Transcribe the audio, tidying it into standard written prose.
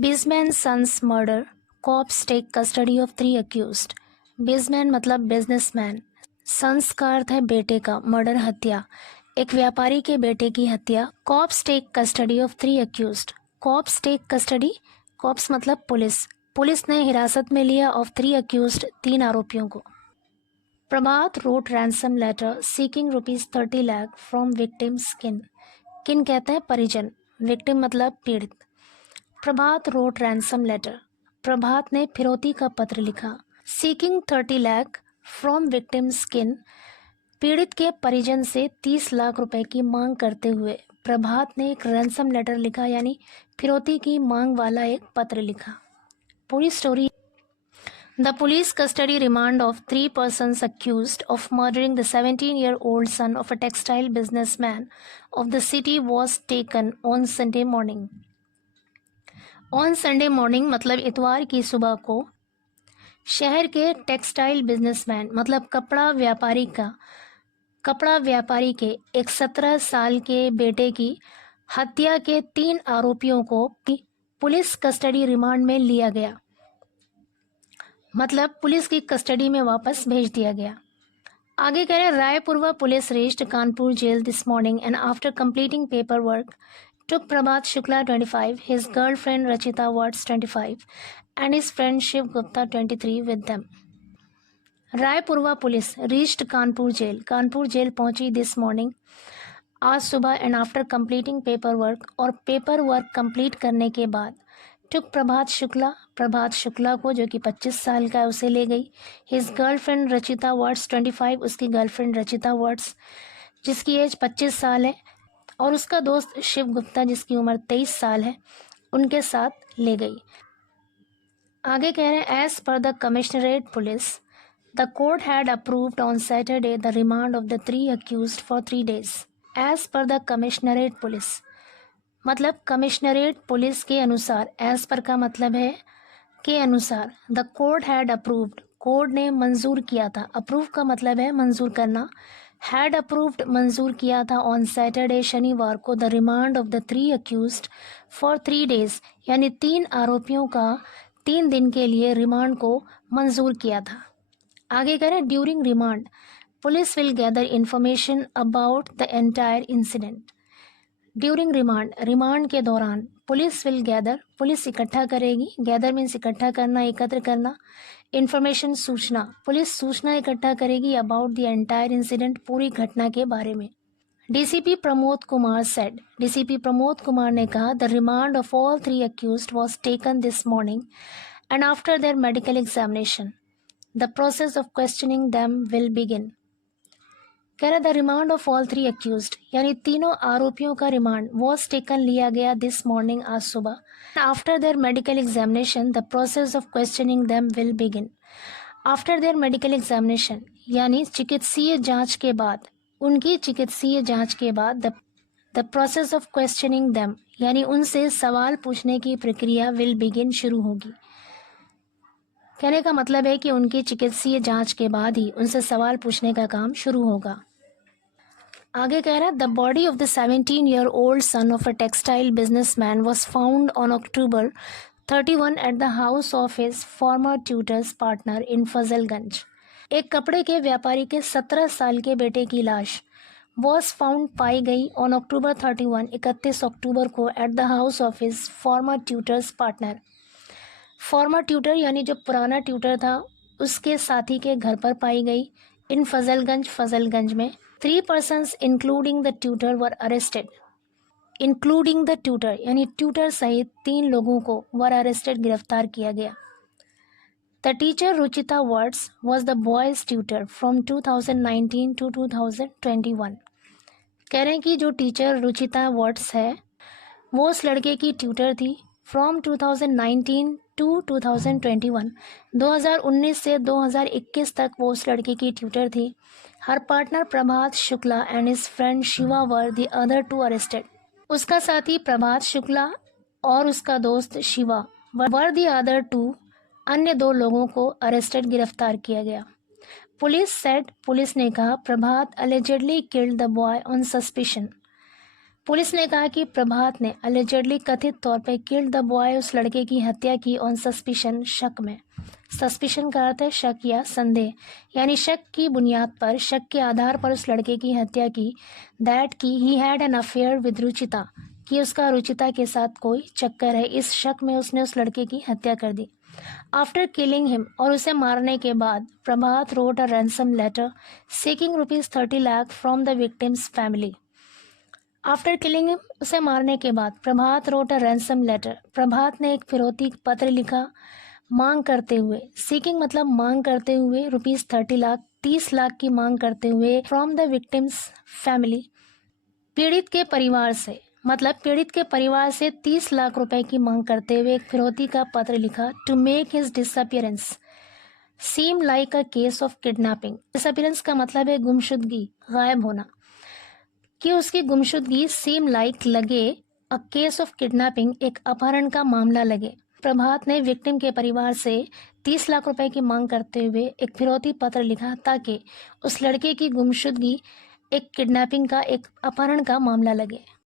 बिजमैन sons murder, cops take custody of 3 accused. Bizman मतलब businessman, sons का अर्थ है बेटे का, मर्डर हत्या, एक व्यापारी के बेटे की हत्या। Cops take custody of 3 accused. Cops take custody, cops मतलब पुलिस, पुलिस ने हिरासत में लिया ऑफ 3 अक्यूज्ड, 3 आरोपियों को। Prabhat wrote ransom letter seeking ₹30 lakh from victims kin. Kin कहते हैं परिजन, विक्टिम मतलब पीड़ित। Prabhat wrote ransom letter, Prabhat ने फिरौती का पत्र लिखा। सीकिंग 30 लाख फ्रॉम विक्टिम्स किन, पीड़ित के परिजन से 30 लाख रुपए की मांग करते हुए प्रभात ने एक रैंसम लेटर लिखा, यानी फिरौती की मांग वाला एक पत्र लिखा। पूरी story. The police custody remand of 3 persons accused of murdering the 17-year-old son of a textile businessman of the city was taken on Sunday morning. On Sunday morning मतलब इतवार की सुबह को शहर के टेक्सटाइल बिजनेसमैन मतलब कपड़ा व्यापारी के एक 17 साल के बेटे की हत्या के 3 आरोपियों को पुलिस कस्टडी रिमांड में लिया गया, मतलब पुलिस की कस्टडी में वापस भेज दिया गया। आगे कह रहे Raipurwa police reached Kanpur jail this morning and after completing paper work took Prabhat Shukla 25, his girlfriend Rachita Watts 25 and his friend Shiv Gupta 23 with them. Raipurwa police reached Kanpur jail पहुंची दिस मॉर्निंग आज सुबह and after completing paper work और paper work complete करने के बाद टुक प्रभात शुक्ला को जो कि 25 साल का है उसे ले गई। हिज गर्लफ्रेंड रचिता वाट्स 25, उसकी गर्लफ्रेंड रचिता वाट्स जिसकी एज 25 साल है और उसका दोस्त शिव गुप्ता जिसकी उम्र 23 साल है उनके साथ ले गई। आगे कह रहे हैं as per the commissionerate police the court had approved on Saturday the remand of the 3 accused for 3 days। As per the commissionerate police मतलब कमिश्नरेट पुलिस के अनुसार, एज पर का मतलब है के अनुसार। The court had approved, court ने मंजूर किया था, अप्रूव का मतलब है मंजूर करना, हैड अप्रूव्ड मंजूर किया था ऑन सैटरडे शनिवार को the remand of the 3 accused for 3 days, यानी 3 आरोपियों का 3 दिन के लिए रिमांड को मंजूर किया था। आगे करें during remand police will gather information about the entire incident. During remand के दौरान पुलिस विल गैदर, पुलिस इकट्ठा करेगी, गैदर मीन्स इकट्ठा करना, एकत्र करना, इंफॉर्मेशन सूचना, पुलिस सूचना इकट्ठा करेगी अबाउट द एंटायर इंसिडेंट, पूरी घटना के बारे में। DCP Pramod Kumar said, DCP Pramod Kumar ने कहा the remand of all 3 accused was taken this morning and after their medical examination the process of questioning them will begin. कह रहा the remand of all 3 accused यानी तीनों आरोपियों का रिमांड वॉज टेकन लिया गया दिस मॉर्निंग आज सुबह। After their medical examination the process of questioning them will begin. After their medical examination यानी चिकित्सीय जांच के बाद, उनकी चिकित्सीय जांच के बाद the process of questioning them यानी उनसे सवाल पूछने की प्रक्रिया विल बिगिन शुरू होगी। कहने का मतलब है कि उनकी चिकित्सीय जांच के बाद ही उनसे सवाल पूछने का काम शुरू होगा। आगे कह रहा है the body of the 17-year-old son of a textile businessman was found on October 31 at the house of his farmer tutors partner in Fazalganj. एक कपड़े के व्यापारी के 17 साल के बेटे की लाश वॉज फाउंड पाई गई ऑन October 31 31 अक्टूबर को at the house of his farmer tutors partner. Farmer tutor यानी जो पुराना ट्यूटर था उसके साथी के घर पर पाई गई इन फजलगंज में। 3 persons including the tutor were arrested, including the tutor यानी ट्यूटर सहित 3 लोगों को वर अरेस्टेड गिरफ्तार किया गया। The teacher Ruchita Vats was the boys tutor from 2019 to 2021। कह रहे हैं कि जो टीचर रुचिता वाट्स है वो उस लड़के की ट्यूटर थी फ्रॉम 2019 to 2021, 2019 से 2021 तक वो उस लड़के की ट्यूटर थी। Her partner Prabhat Shukla and his friend Shiva were the other 2 arrested. उसका साथी प्रभात शुक्ला और उसका दोस्त शिवा वर द अदर 2, अन्य 2 लोगों को अरेस्टेड गिरफ्तार किया गया। पुलिस ने कहा Prabhat allegedly killed the boy on suspicion. Police ने कहा कि प्रभात ने अलेजेडली कथित तौर पर किल्ड द बॉय, उस लड़के की हत्या की ऑन सस्पिशन, शक में। सस्पिशन का अर्थ है शक या संदेह, यानी शक की बुनियाद पर, शक के आधार पर उस लड़के की हत्या की। दैट की he had an affair with Ruchita, कि उसका रुचिता के साथ कोई चक्कर है, इस शक में उसने उस लड़के की हत्या कर दी। आफ्टर किलिंग हिम, और उसे मारने के बाद, Prabhat wrote a ransom letter seeking ₹30 lakh from the victims family. After killing him, उसे मारने के बाद, Prabhat wrote a ransom letter, Prabhat ने एक फिरौती पत्र लिखा मांग करते हुए, सीकिंग मतलब मांग करते हुए, ₹30 लाख, 30 लाख की मांग करते हुए, फ्रॉम द विक्टिम्स फैमिली, पीड़ित के परिवार से, मतलब पीड़ित के परिवार से 30 लाख रुपए की मांग करते हुए एक फिरौती का पत्र लिखा, to make his disappearance seem like a case of kidnapping. Disappearance का मतलब है गुमशुदगी, गायब होना, कि उसकी गुमशुदगी सीम लाइक लगे, अ केस ऑफ किडनैपिंग एक अपहरण का मामला लगे। प्रभात ने विक्टिम के परिवार से 30 लाख रुपए की मांग करते हुए एक फिरौती पत्र लिखा ताकि उस लड़के की गुमशुदगी एक किडनैपिंग का, एक अपहरण का मामला लगे।